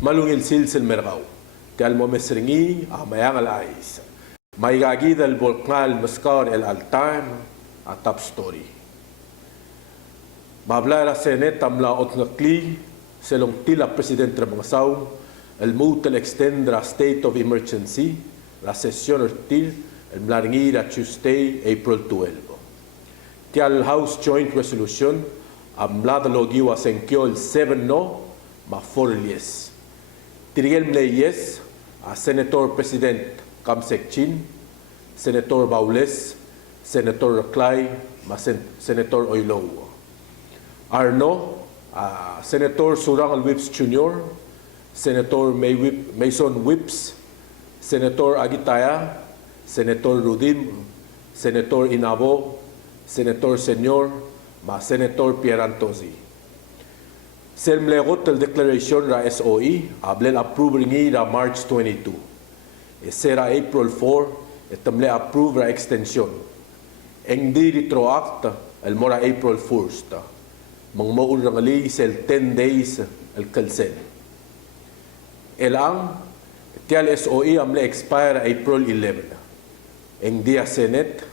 malungil silsil mergaw. Tial mo mesringi amayang alais. May gagida el volknal maskar el altan a top story. Mabla senet amla otngakli selong tila presidente Mangasaw el mutel extendra state of emergency la session ortil el mlaringira Tuesday April 12. Tial House Joint Resolution amla de logiwa senkyo el 7 no ma 4 yes. Tirigel mleyes a Senator President Kamsek Chin, Senator Baules, Senator Clay, ma Senator Oilow. Arno, Senator Surang Whips Jr., Senator Mason Whips, Senator Agitaya, Senator Rudim, Senator Inabo, Senator Senyor, ma Senator Pierantosi. Selmlegot el declaration ra SOE, ablel approve ringi ra March 22. Sera April 4, etamle approve ra extension. Engdi retroact el mora April 1st. Mangmaul rangali sel 10 days el kalsen. Elang, tial SOE amle expire April 11. Engdi a Senate,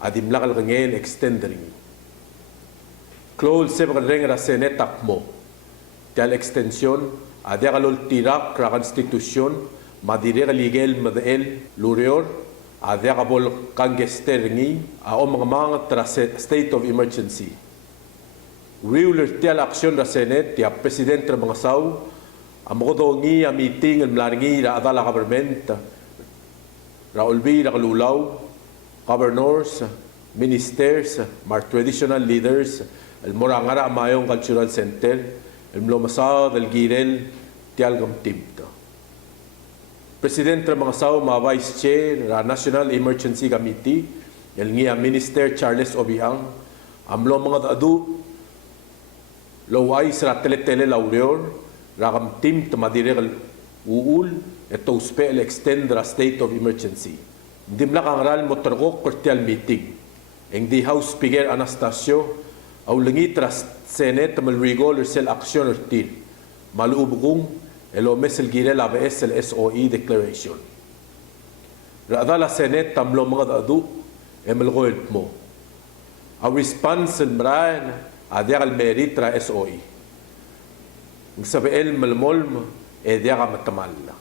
adimlakal rangel extendering. Close seven ring ra Senate akmo. Tial extension, adya kalol tirak ra konstitusyon, madire legal madael lurior, adya kabol kangester ngi, o mga tra state of emergency. Ruler tial aksyon ra Senate, tiya presidente Mangasaw, amodo ngi a meeting el mlaringi ra adala government, ra ulbi ra kalulaw, governors, ministers, mar traditional leaders, el morangara mayong cultural center, el mlomasa del girel tialgam timta. Presidente Mangasaw ma Vice Chair ra National Emergency Committee, el ngia Minister Charles Obiang, amlo mga adu loway sa teletele laureor, ra kam timta madirel uul, eto uspe el extend ra state of emergency. Dimla kang ral motorgok kortial meeting. Eng di House Speaker Anastasio, aw langit ras Senate malrigol sel aksyon ortil. Maluubugong elomes el girel ABS el SOE declaration. Raadala Senate tamlo mga adu emelgoel mo. Aw response el mraen adya al merit ra SOE. Ng sabel malmolm edya ka matamalla.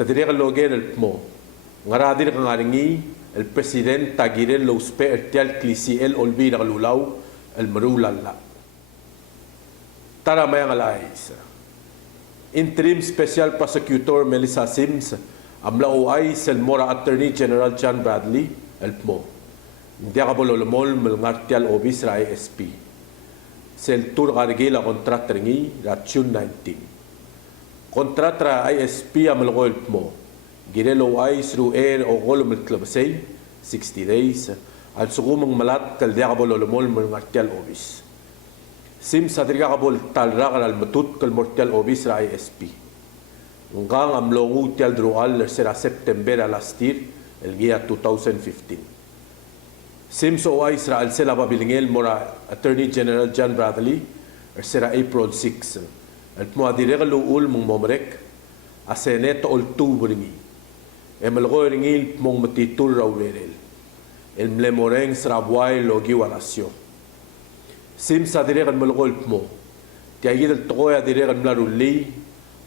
Tadiri ka loger el mo. Ngaradir ka ngaringi el president tagirel lo uspe ertial klisi el olbi na kalulaw el marulala. Tara mayang alais. Interim Special Prosecutor Melissa Sims amla OI sel mora Attorney General John Bradley el PMO. Hindi ka bololomol melngartial obis ra ISP. Sel tur gargila kontrat ringi ra June 19. Kontrat ra ISP amalgo el PMO. Girel OI through air o golom el klabsay 60 days. Al sugumang malat kaldiya ka bololomol melngartial obis. Sim sa diriga kabol talra al matut kal mortial obis ra ISP. Ngang amlongu tial drual sera September last year el gia 2015. Sim so ay sra al sela babilingel mora Attorney General John Bradley sera April 6. El mo diriga luul mong momrek a Senate October ngi. Emelgo ringil mong matitul raw verel. El mlemoreng sra buay logi warasyo. Sim sa diregan malgolp mo, tiagid el tokoya diregan mlaruli,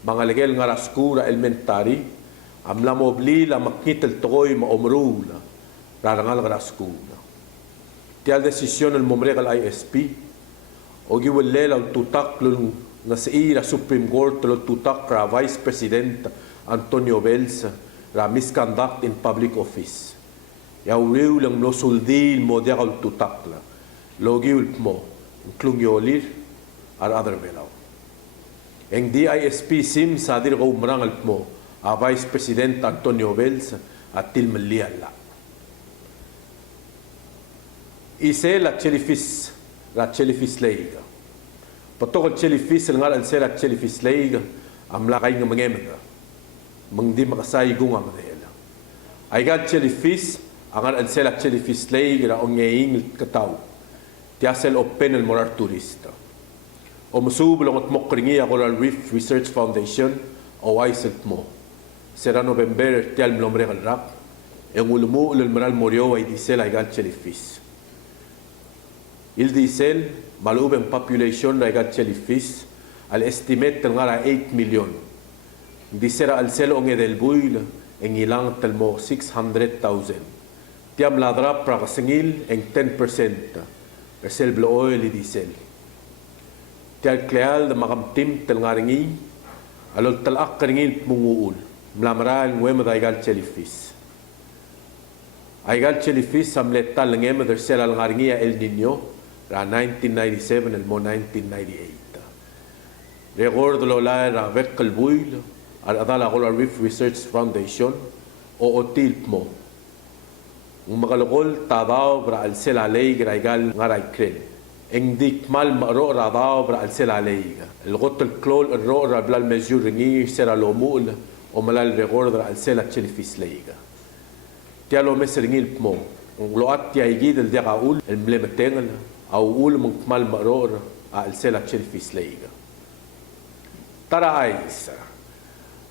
mga legel nga raskura elementary, amla mobli la makit el tokoy maomrula, rarangal nga raskura. Tial desisyon el momregal ISP, o giwallela ang tutak lung nga sa ira Supreme Court lung tutak ra Vice President Antonio Bells ra misconduct in public office. Yaw lang no suldil mo diya kal tutak la, logiwil mo, klungyolir ar other belaw. Eng DISP sim sa dir ko umrangal mo a Vice President Antonio Bells at tilmaliala. Ise la chelifis leiga. Patokol chelifis ngal al sela chelifis leiga amla kay nga mangemega. Mangdi makasay gunga madela. Ay gat chelifis angal al sela chelifis leiga ra ongeng kataw. Tiasel open el morar turista. O masubulong at mokringi a Coral Reef Research Foundation o ISILT mo. Sera November tial mlomre kalrak. En ulumu ulul maral morio ay diesel ay gal chelifis. Il diesel malubeng population ay gal chelifis al estimate ng ngara 8 million. Disera al selo ng edelbuil en ilang talmo 600,000. Tiam ladra pra kasingil en 10% reserve oil i diesel. Tial kleal na makamtim tel ngaringi alol talak karingil munguul mlamaral ngwem da igal chelifis. Igal chelifis amletal ngem der sel al ngaringi El Niño ra 1997 el mo 1998. Record lola ra vekkel buil al adala Coral Reef Research Foundation o otilp mo. Ang magalokol tadaw bra al sel alay graigal ngaray kren. Eng dikmal maro ra daw bra al sel alay. El gotel klol ro ra blal mesur ringi sera lomul o malal record ra al sel chelifis leiga. Tialo mesringil mo. Ang loat ti aigid el diagaul el mlemetengel au ul mong mal maro al sel chelifis leiga. Tara aysa.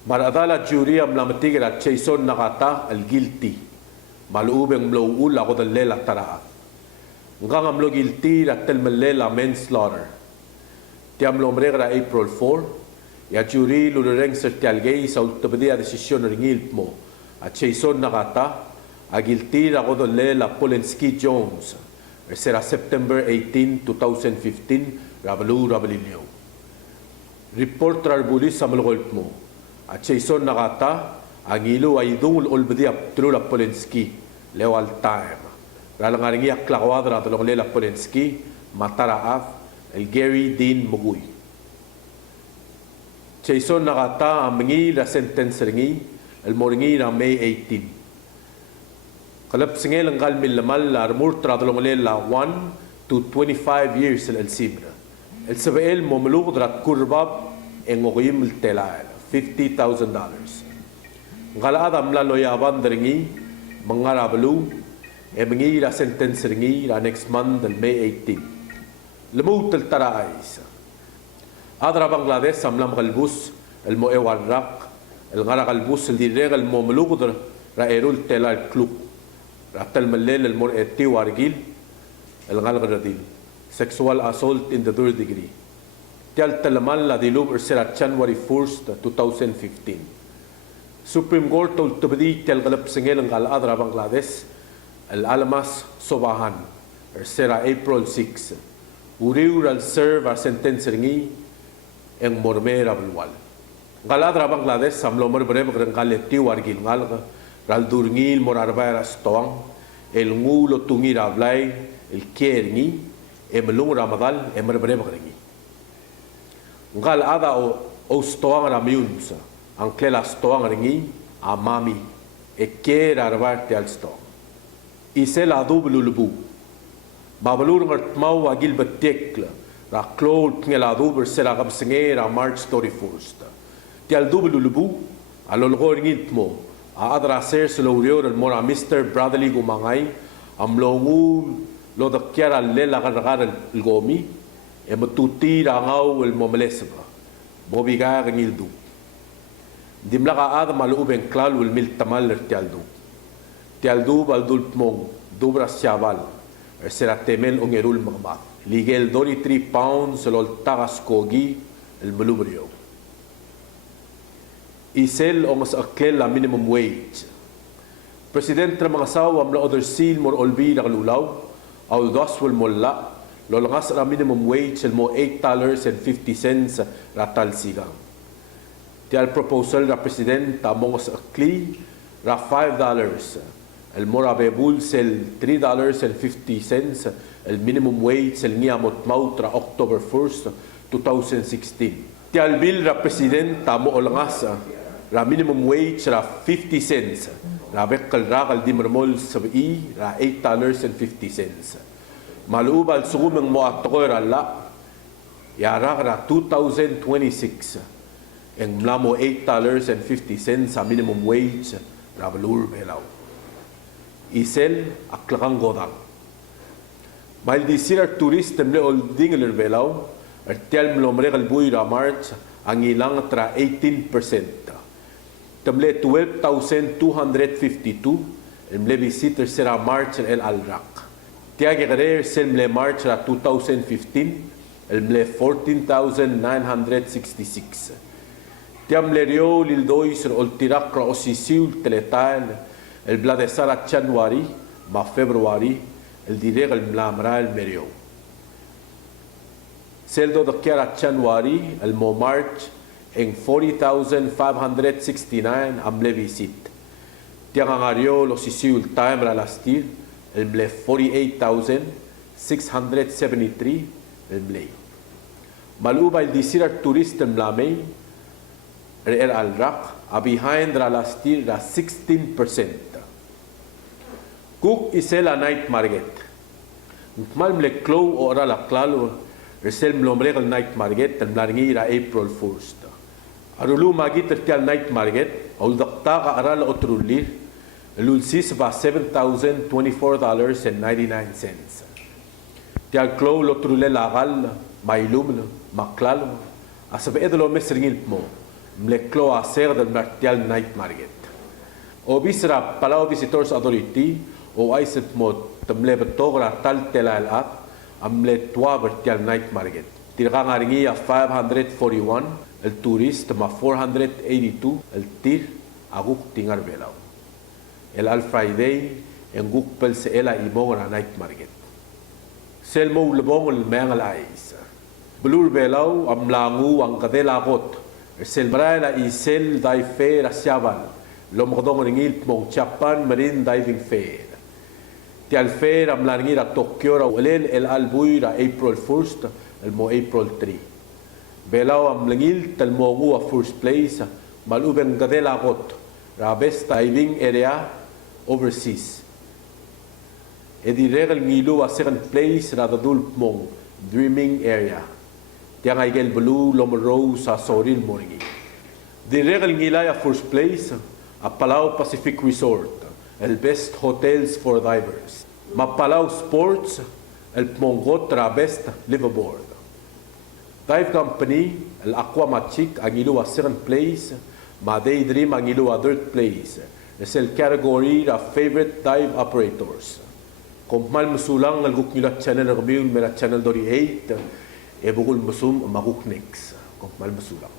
Maradala jury am lamatigil at Jason nakata al guilty. Maluubeng mlauul ako dal lela taraa. Ngang amlo guilty at telmelela manslaughter. Tiam lomregra April 4. Ya jury lulureng sertialgay sa ultabadia desisyon ringil mo. At Jason nakata a guilty ako dal lela Polensky Jones. Sera September 18, 2015 rabalilyo. Report arbulis sa malukol mo. At Jason nakata, ang ilo ay dungul olbadiap tulula Polensky, lewal time. Ralang aringi aklawadra tulong lela Polensky, mataraaf, el Gary Dean Muguy. Jason nakata, ang mangi la sentence ringi, el moringi na May 18. Kalapsingel ang kalmil lamal la armurtra tulong lela 1 to 25 years el simra. El Sabael momulukudrat kurbab en okuyim el telal. $50,000. Ngalaada mlaloyaban dringi mangarabalu e mangi la sentence ringi la next month del May 18. Lemut el taraais. Adra Bangladesh amlam galbus el mo ewarrak el ngara galbus el direga el momulukudra ra erul telal kluk ra telmelel el mor eti wargil el ngalgradil. Sexual assault in the third degree. Tial talaman la dilub ersera January 1st, 2015. Supreme Court ultubadi tial galap singel ng al-adra Bangladesh al-alamas sobahan ersera April 6. Uriur al-serve ar sentence ringi ang mormera balwal. Al-adra Bangladesh samlomar breve ng kaleti wargil ngalga raldurngil morarbara stoang el ngulo tungir avlay el kierni emelung ramadal emerbreve ringi. Ngal ada o stoang ramiunsa ang klela stoang ringi amami e kera arvarte al stoang isel adu bululbu babalur ngat mau agil betekla ra klol ngela adu bersela gab singera March 31st ti al dubululbu alol gorngit mo adra ser selorior el mora Mr. Bradley gumangay amlongu lo da kiara lela gargar el gomi e matuti rangaw el momelesba bobiga ngildu dimla ka ad malubeng klal ul mil tamal tialdu baldul mong dubra syabal sera temel ongerul magma ligel 3 pounds lol tagas kogi el malubrio isel ongos akel la minimum wage president tra mga saw amla other seal mor olbi nakalulaw aw doswel molla lolongas ra minimum wage el mo $8.50 ratal sigang. Tial proposal ra president among akli ra $5 el mo ra bebul sel $3.50 el minimum wage el ngiamot maut ra October 1st 2016. Tial bill ra president amo olangas ra minimum wage ra 50 cents ra bekkal ra kal dimrmol sabi ra $8.50. Malubal sugumeng mo atokor ala yara ra 2026 ang mlamo $8.50 sa minimum wage rabalur belaw isel aklakang godang mal disir turist temle olding belaw Artial mlomre kalbuy ra March ang ilang tra 18%. Tamle 12,252 el mle visitors sera March el Alrak. Tiage career semle March ra 2015 el mle 14,966. Tiamle rio lildoy sur oltirak ra osisiul teletal el bladesara January ma February el direct el mlamra el merio. Seldo de Kiara January el mo March en 40,569 amle visit. Tiang angario los isiul time ra lastir el mle 48,673 el mle. Maluba el disirar turista mlamei el alrak a behind ra lastir ra 16%. Cook isela night market. Mal mle clow ora la klalo resel mlomre el night market el mlaringi ra April 1st. Arulu magi tertial night market au dakta ka aral otrulir lulsis ba $7,024.99. Tial clow lotrule lagal mailum maklalo asabe edlo mesringil mo mle clow aser del martial night market. Obisra Palau Visitors Authority o aiset mo temle betogra tal telal at amle tua vertial night market. Tirga ngaringi a 541 el turist ma 482 el tir aguk tingar belau. El al Friday en guk pel se ela imong night market. Sel mo lebong el mengal ais. Blur belau am langu ang kadela got. Sel braila isel dai fair asyaban. Lomodong ringil mong Japan Marine Diving Fair. Ti al fair am langir a Tokyo ra ulel el albuy ra April 1st el mo April 3. Belau am langil tal mo a first place malubeng kadela got ra best diving area overseas. Edi regal ngilu a second place ra dadul mong dreaming area. Tiang ay gel blue lomro sa soril moringi. Di regal ngilay a first place a Palau Pacific Resort, el best hotels for divers. Mapalau Sports, el Mongot ra best liveaboard. Dive company, el Aqua Machik ang ilu a second place, ma Daydream ang ilu a third place. Es el category ra favorite dive operators. Kumpmal musulang el guknilat channel review mera channel 48, e bugul musum maguk next. Kumpmal musulang.